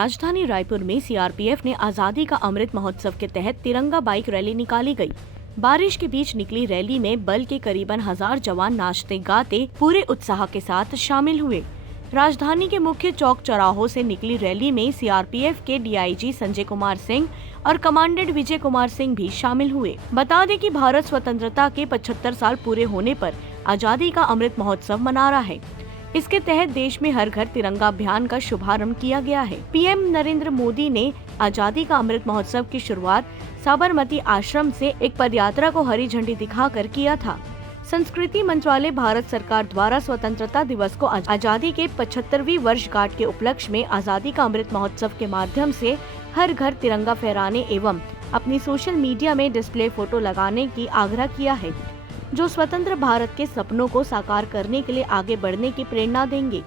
राजधानी रायपुर में सीआरपीएफ ने आजादी का अमृत महोत्सव के तहत तिरंगा बाइक रैली निकाली गई। बारिश के बीच निकली रैली में बल के करीबन 1000 जवान नाचते गाते पूरे उत्साह के साथ शामिल हुए। राजधानी के मुख्य चौक चौराहों से निकली रैली में सीआरपीएफ के डीआईजी संजय कुमार सिंह और कमांडेंट विजय कुमार सिंह भी शामिल हुए। बता दें कि भारत स्वतंत्रता के 75 साल पूरे होने पर आजादी का अमृत महोत्सव मना रहा है। इसके तहत देश में हर घर तिरंगा अभियान का शुभारंभ किया गया है। पीएम नरेंद्र मोदी ने आजादी का अमृत महोत्सव की शुरुआत साबरमती आश्रम से एक पदयात्रा को हरी झंडी दिखाकर किया था। संस्कृति मंत्रालय भारत सरकार द्वारा स्वतंत्रता दिवस को आजादी के 75वीं वर्षगांठ के उपलक्ष्य में आजादी का अमृत महोत्सव के माध्यम से हर घर तिरंगा फहराने एवं अपनी सोशल मीडिया में डिस्प्ले फोटो लगाने की आग्रह किया है, जो स्वतंत्र भारत के सपनों को साकार करने के लिए आगे बढ़ने की प्रेरणा देंगे।